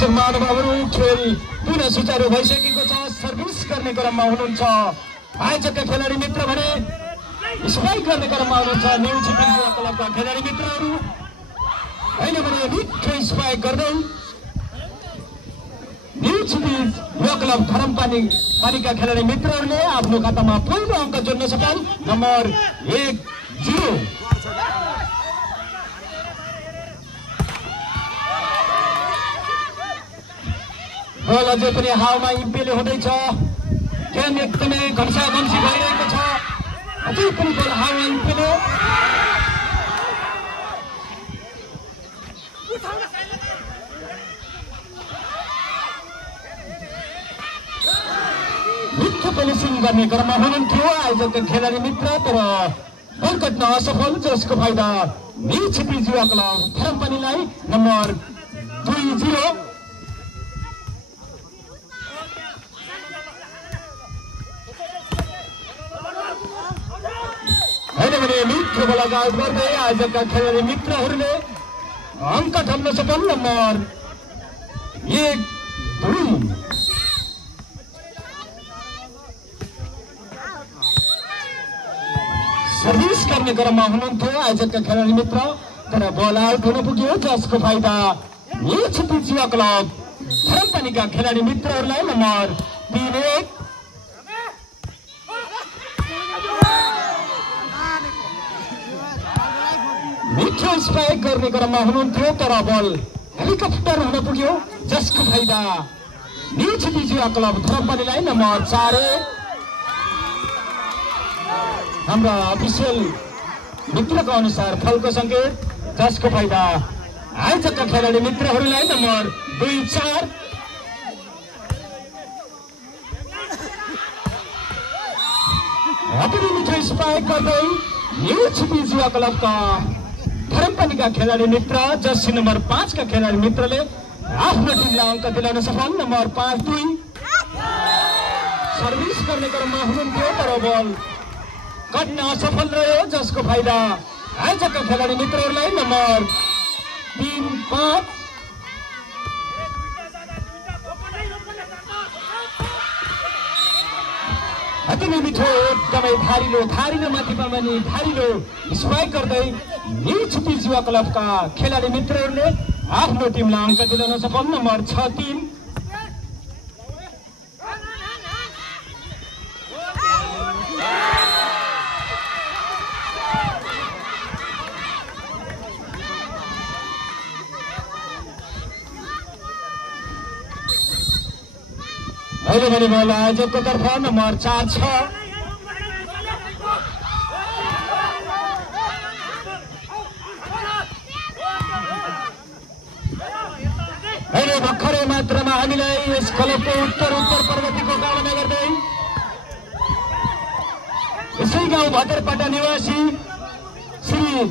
दर्शक महानुभावहरू खेल पुनः सुचारू भइसकेको छ। सर्भिस गर्ने क्रममा हुनुहुन्छ आयोजकका खेलाडी मित्र भने स्पाइक गर्ने क्रममा हुनुहुन्छ न्यू छिपिङ युवा क्लबका खेलाडी मित्रहरू। अहिले भने मिठो स्पाइक गर्दै न्यू छिपिङ युवा क्लब धरमपानीका खेलाडी मित्रहरूले आफ्नो खातामा पहिलो अङ्क जोड्न सफल। नम्बर 1-0। बल अझै पनि हावामा इम्पेले हुँदैछ। गेम एकदमै घम्सी भइरहेको छ। अझै पनि बल हावामा इम्पेले। मिठो फिनिसिङ गर्ने क्रममा हुनुहुन्थ्यो आयोजकका खेलाडी मित्र, तर बल कट्न असफल, जसको फाइदा न्यू छिपिङ युवा क्लब धरमपानीलाई। नम्बर 2-0। अहिले भने मिठो बल आउट गर्दै आयोजकका खेलाडी मित्रहरूले अङ्क थप्न सफल। नम्बर 1-2। सर्भिस गर्ने क्रममा हुनुहुन्थ्यो आयोजकका खेलाडी मित्र, तर बल आउट हुन पुग्यो, जसको फाइदा न्यू छिपिङ युवा क्लब धरमपानीका खेलाडी मित्रहरूलाई। नम्बर 3-1। मिठो स्पाइक गर्ने क्रममा हुनुहुन्थ्यो, तर बल हेलिकप्टर हुन पुग्यो, जसको फाइदा न्यू छिपिङ युवा क्लब धरमपानीलाई। नम्बर 4-1। हाम्रा अफिसियल मित्रको अनुसार फलको सङ्केत, जसको फाइदा आयोजकका खेलाडी मित्रहरूलाई। नम्बर 2-4। अति मिठो स्पाइक गर्दै न्यू छिपिङ युवा क्लबका धरमपानीका खेलाडी मित्र जर्सी नम्बर 5 का खेलाडी मित्रले आफ्नो टिमलाई अङ्क दिलाउन सफल। नम्बर 5-2। सर्भिस गर्ने क्रममा हुनुहुन्थ्यो, तर बल कट्न असफल रह्यो, जसको फाइदा आयोजकका खेलाडी मित्रहरूलाई। नम्बर 3-5। अति नै मिठो एकदमै धारिलो माथि पानी धारिलो स्पाइक गर्दै न्यू छिपिङ युवा क्लबका खेलाडी मित्रहरूले आफ्नो टिमलाई अङ्क दिलाउन सफल। नम्बर 6-3। अहिले भने बल आयोजकको तर्फ। नम्बर 4-6। अहिले भर्खरै मात्रामा हामीलाई यस क्लबको उत्तर प्रगतिको कामना गर्दै यसै गाउँ भद्रपाटा निवासी श्री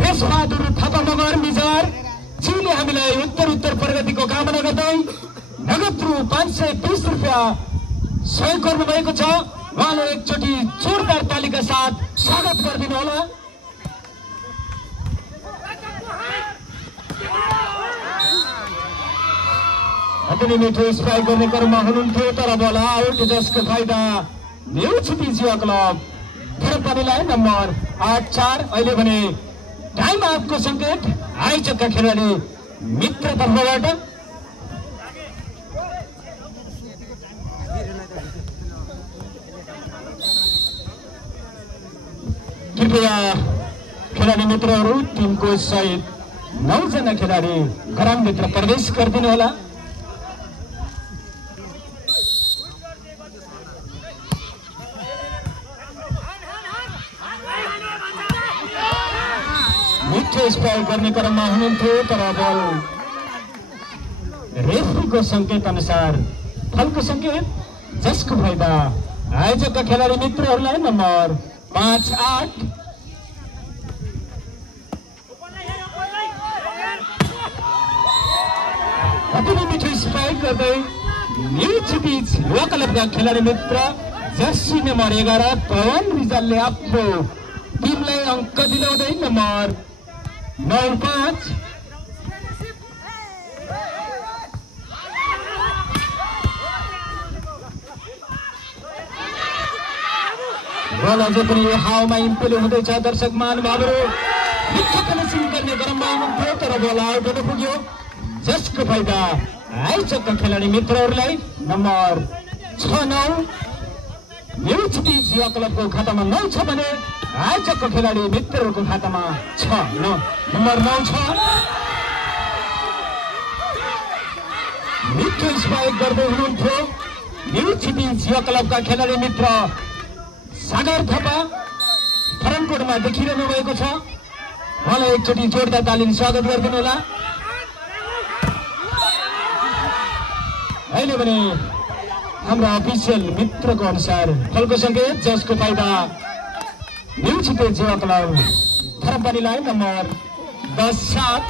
देशबहादुर थापा मगर मिजार जीले हामीलाई उत्तर प्रगतिको कामना गर्दै नगद रु 520 रुपियाँ सहयोग गर्नुभएको छ। उहाँलाई एकचोटि जोरदार तालीका साथ स्वागत गरिदिनु होला। अति नै मिठो स्पाइक गर्ने क्रममा हुनुहुन्थ्यो, तर बल आउट, जसको फाइदा न्यू छिपिङ युवा क्लब धरमपानीलाई। नम्बर 8-4। अहिले भने टाइम आउटको सङ्केत आयोजकका खेलाडी मित्र तर्फबाट। कृपया खेलाडी मित्रहरू टिमको सहित 9 जना खेलाडी ग्राउन्डभित्र प्रवेश गरिदिनु होला। मिठो स्पाइक गर्ने क्रममा हुनुहुन्थ्यो, तर बल रेफ्रीको सङ्केत अनुसार फलको सङ्केत, जसको फाइदा आयोजकका खेलाडी मित्रहरूलाई। नम्बर 5-8। अति नै मिठो स्पाइक गर्दै न्यू छिपिङ युवा क्लबका खेलाडी मित्र जर्सी नम्बर 11 पवन रिजालले आफ्नो टिमलाई अङ्क दिलाउँदै। नम्बर 9-5। बल अझै पनि यो हावामा इम्पेले हुँदैछ। दर्शक महानुभावहरू मिठो फिनिसिङ गर्ने क्रममा हुनुहुन्थ्यो तर बल आउट हुन पुग्यो, जसको फाइदा आइचक्का खेलाडी मित्रहरूलाई नम्बर 6-9 न्यू सिटी युवा क्लबको खातामा 9 छ भने आइचक्का खेलाडी मित्रहरूको खातामा 6-9 नम्बर 9 छ। मिठो स्पाइक गर्दै हुनुहुन्थ्यो न्यू सिटी युवा क्लबका खेलाडी मित्र सागर थापा फरनकोटमा देखिरहनु भएको छ। उहाँलाई एकचोटि जोरदार तालिम स्वागत गरिदिनु होला। अहिले भने हाम्रा अफिसियल मित्रको अनुसार फलको सङ्केत, जसको फाइदा न्यू सिटी युवा क्लब धरमपानीलाई नम्बर 10-7।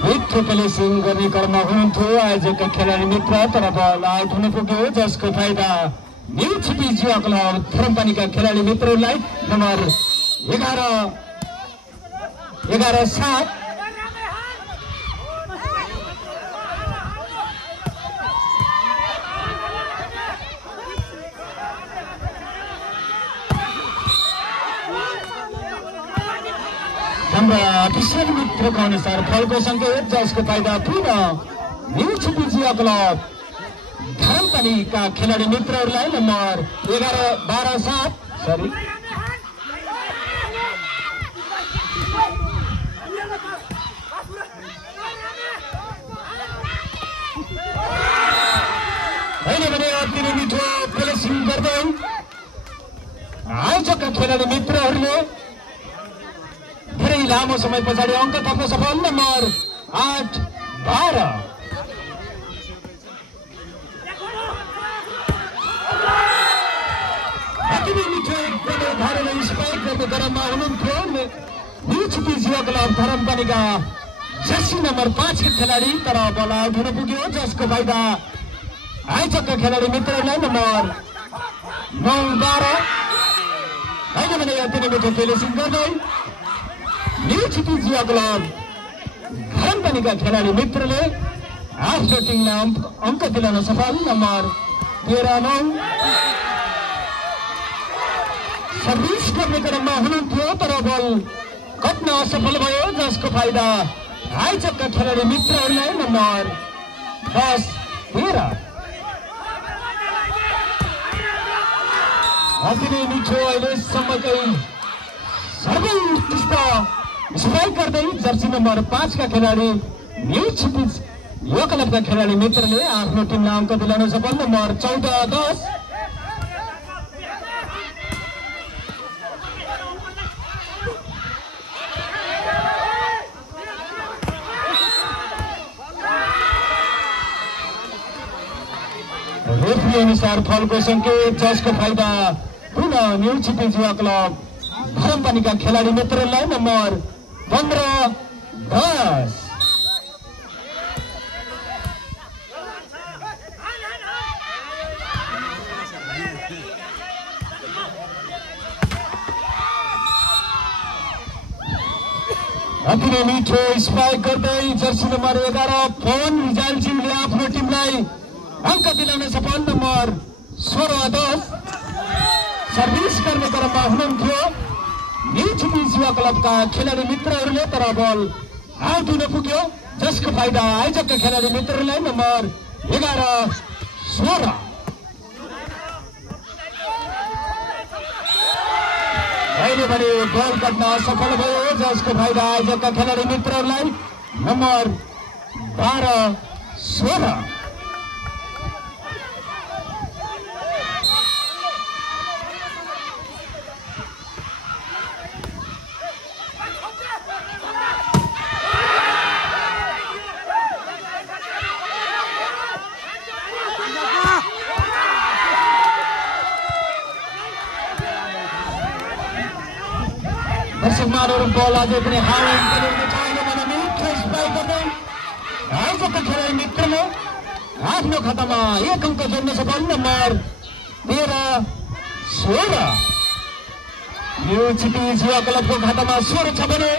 मिठो फिनिसिङ गर्ने क्रममा हुनुहुन्थ्यो आयोजकका खेलाडी मित्र तर बल आउट हुन पुग्यो, जसको फाइदा न्यू सिटी युवा क्लब धरमपानीका खेलाडी मित्रहरूलाई नम्बर 11-7। हाम्रा अफिसियल मित्रको अनुसार फलको सङ्केत, जसको फाइदा पुनः न्यू सिटी युवा क्लब धरमपानीका खेलाडी मित्रहरूलाई नम्बर 11-12-7 सरी अहिले भने अति नै मिठो फिनिसिङ गर्दै आयोजकका खेलाडी मित्रहरूले धेरै लामो समय पछाडि अङ्क थप्न सफल। नम्बर 8-12 अति नै मिठो एकदमै धारले स्पाइक गर्ने क्रममा हुनुहुन्थ्यो न्यू सिटी युवा क्लब धरमपानीका जर्सी नम्बर 5 का खेलाडी तर बल आउट हुन पुग्यो, जसको फाइदा आयोजकका खेलाडी मित्रहरूलाई नम्बर 9-12। अहिले भने अति नै मिठो फिनिसिङ गर्दै न्यू सिटी युवा क्लब धरमपानीका खेलाडी मित्रले आफ्नो टिमलाई अङ्क दिलाउन सफल। नम्बर 13-9 सर्भिस गर्ने क्रममा हुनुहुन्थ्यो तर बल कट्न असफल भयो, जसको फाइदा आयोजकका खेलाडी मित्रहरूलाई नम्बर 10-13। अति नै मिठो अहिलेसम्मकै सर्वोत्कृष्ट स्पाइक गर्दै जर्सी नम्बर 5 का खेलाडी न्यू सिटी युवा क्लबका खेलाडी मित्रले आफ्नो टिमलाई अङ्क दिलाउन सफल। नम्बर 14-10 रेफ्री अनुसार फलको सङ्केत, जसको फाइदा पुनः न्यू सिटी युवा क्लब धरमपानीका खेलाडी मित्रहरूलाई नम्बर 15-10। अति नै मिठो स्पाइक गर्दै जर्सी नम्बर 11 पवन रिजालजीले आफ्नो टिमलाई अङ्क दिलाउन सफल। नम्बर 16-10 सर्भिस गर्ने क्रममा हुनुहुन्थ्यो न्यू सिटी युवा क्लबका खेलाडी मित्रहरूले तर बल आउट हुन पुग्यो, जसको फाइदा आयोजकका खेलाडी मित्रहरूलाई नम्बर 11-16। अहिले भने बल काट्न असफल भयो, जसको फाइदा आयोजकका खेलाडी मित्रहरूलाई नम्बर 12-16। दर्शकमानहरू बल अझै पनि आयोजकका खेलाडी मित्रले आफ्नो खातामा 1 अङ्क जोड्न सफल। नम्बर 13-16 यो छिपिङ युवा क्लबको खातामा 16 छ भने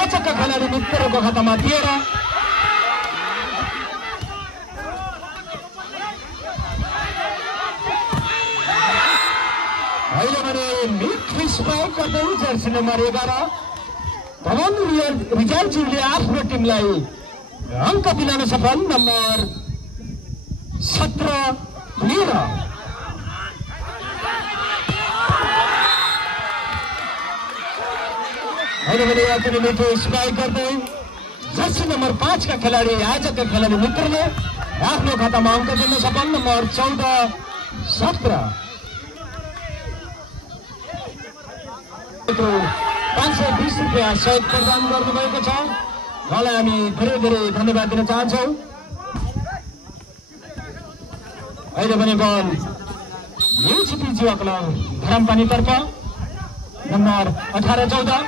आजका खेलाडी मित्रहरूको खातामा 13। अहिले भने मिड स्पाइक गर्दै जर्सी नम्बर 11 पवन रिजालज्यूले आफ्नो टिमलाई अङ्क दिलाउन सफल। नम्बर 17 13 अहिले भने आफ्नो मिठो स्पाइक गर्दै जर्सी नम्बर 5 का खेलाडी आजका खेलाडी मित्रले आफ्नो खातामा अङ्क दिन सफल। नम्बर 14-17 520 रुपियाँ सहयोग प्रदान गर्नुभएको छ। उहाँलाई हामी धेरै धेरै धन्यवाद दिन चाहन्छौँ। अहिले भने बल न्यू छिपिङ युवा क्लब धरमपानीतर्फ नम्बर 18-14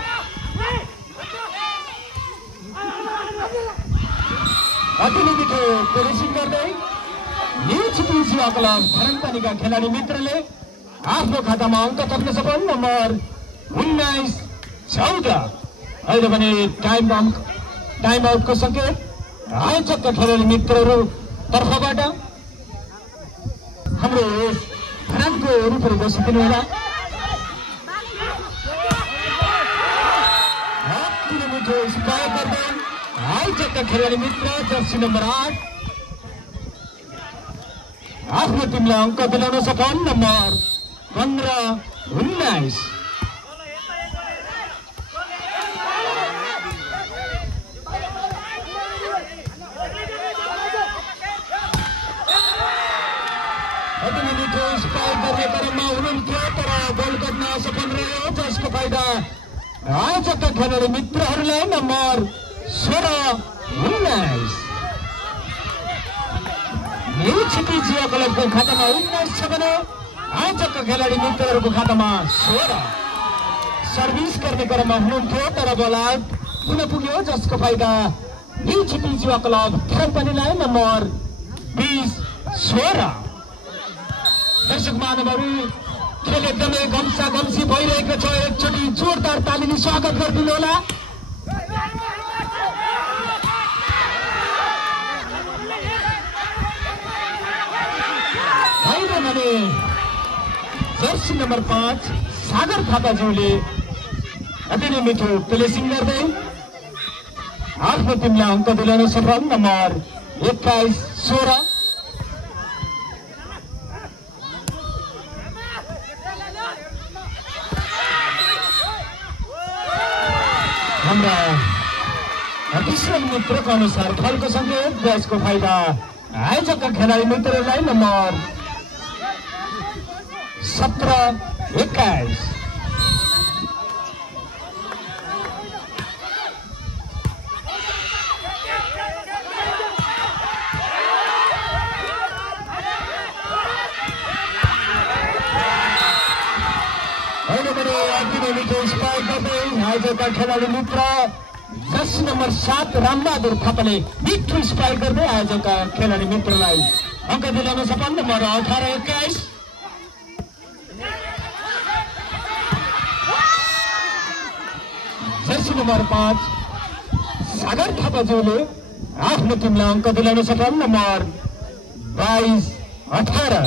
अति नै मिठो प्रेसिङ गर्दै न्यू छिपिङ युवा क्लब धरमपानीका खेलाडी मित्रले आफ्नो खातामा अङ्क थप्न सफल। नम्बर 19-14 अहिले भने टाइम आउटको सङ्केत आयोजकका खेलाडी मित्रहरू तर्फबाट हाम्रो धरानको वरिपरि बसिदिनु होला। मिठो स्पाइक गर्दै आयोजकका खेलाडी मित्र जर्सी नम्बर 8 आफ्नो टिमलाई अङ्क दिलाउन सफल। नम्बर 15-19 स्पाइक गर्ने क्रममा हुनुहुन्थ्यो तर गोल गर्न असफल रह्यो, जसको फाइदा आयोजकका खेलाडी मित्रहरूलाई। नम्बर 16-19 न्यू छिपिङ युवा क्लबको खातामा 19 छ भने आयोजकका खेलाडी मित्रहरूको खातामा 16। सर्भिस गर्ने क्रममा हुनुहुन्थ्यो तर बल आउट हुन पुग्यो, जसको फाइदा न्यू छिपिङ युवा क्लब धरमपानीलाई। नम्बर 20-16 दर्शक महानुभावहरू खेल एकदमै घम्सी भइरहेको छ। एकचोटि जोरदार तालीले स्वागत गरिदिनु होला। अहिले भने जर्सी नम्बर 5 सागर थापाज्यूले अति नै मिठो प्लेसिङ गर्दै आफ्नो टिमलाई अङ्क दिलाउन सफल। नम्बर 21-16 हाम्रा अफिसियल मित्रको अनुसार फलको सङ्केत जसको फाइदा आयोजकका खेलाडी मित्रहरूलाई। नम्बर 17-21 आयोजकका खेलाडी मित्र जर्सी नम्बर 7 रामबहादुर थापाले मिठो स्पाइक गर्दै आयोजकका खेलाडी मित्रलाई अङ्क दिलाउन सफल। नम्बर 18-21 जर्सी नम्बर 5 सागर थापाज्यूले आफ्नो टिमलाई अङ्क दिलाउन सफल। नम्बर 22-18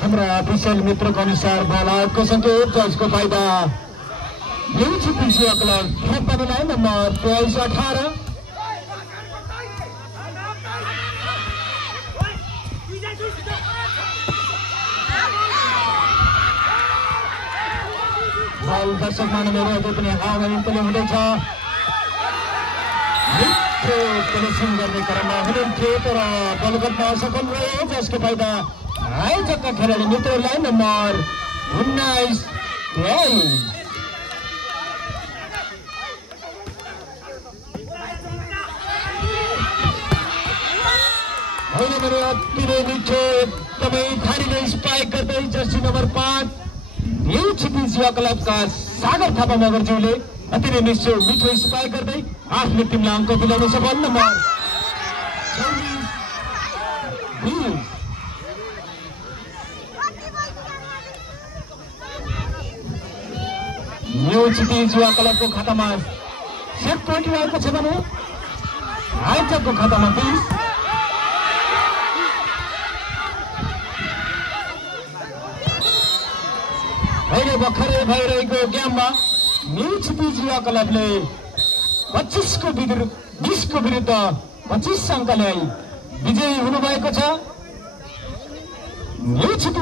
हाम्रा अफिसियल मित्रको अनुसार बल आउटको सङ्केत जसको फाइदा न्यू छिपिङ युवा क्लब धरमपानीलाई। नम्बर 23-18 बल दर्शक महानुभावहरू अझै पनि हावामा हुँदैछ। मिठो प्लेसिङ गर्ने क्रममा हुनुहुन्थ्यो तर बल गर्न असफल रह्यो, जसको फाइदा आयोजकका खेलाडी मित्रहरूलाई। नम्बर 19-23 अहिले मेरो अति नै मिठो एकदमै धारीले स्पाइक गर्दै जर्सी नम्बर 5 न्यू छिपिङ युवा क्लबका सागर थापा मगरज्यूले अति नै मिठो स्पाइक गर्दै आफ्नो टिमलाई अङ्क दिलाउन सफल। नम्बर 24 न्यू क्षितिज युवा क्लबको खातामा सेट पोइन्ट रहेको छ भने आयोजकको खातामा 20। अहिले भर्खरै भइरहेको गेममा न्यू क्षितिज युवा क्लबले 20 को विरुद्ध 25 अङ्क ल्याई विजयी हुनुभएको छ। न्यू क्षितिज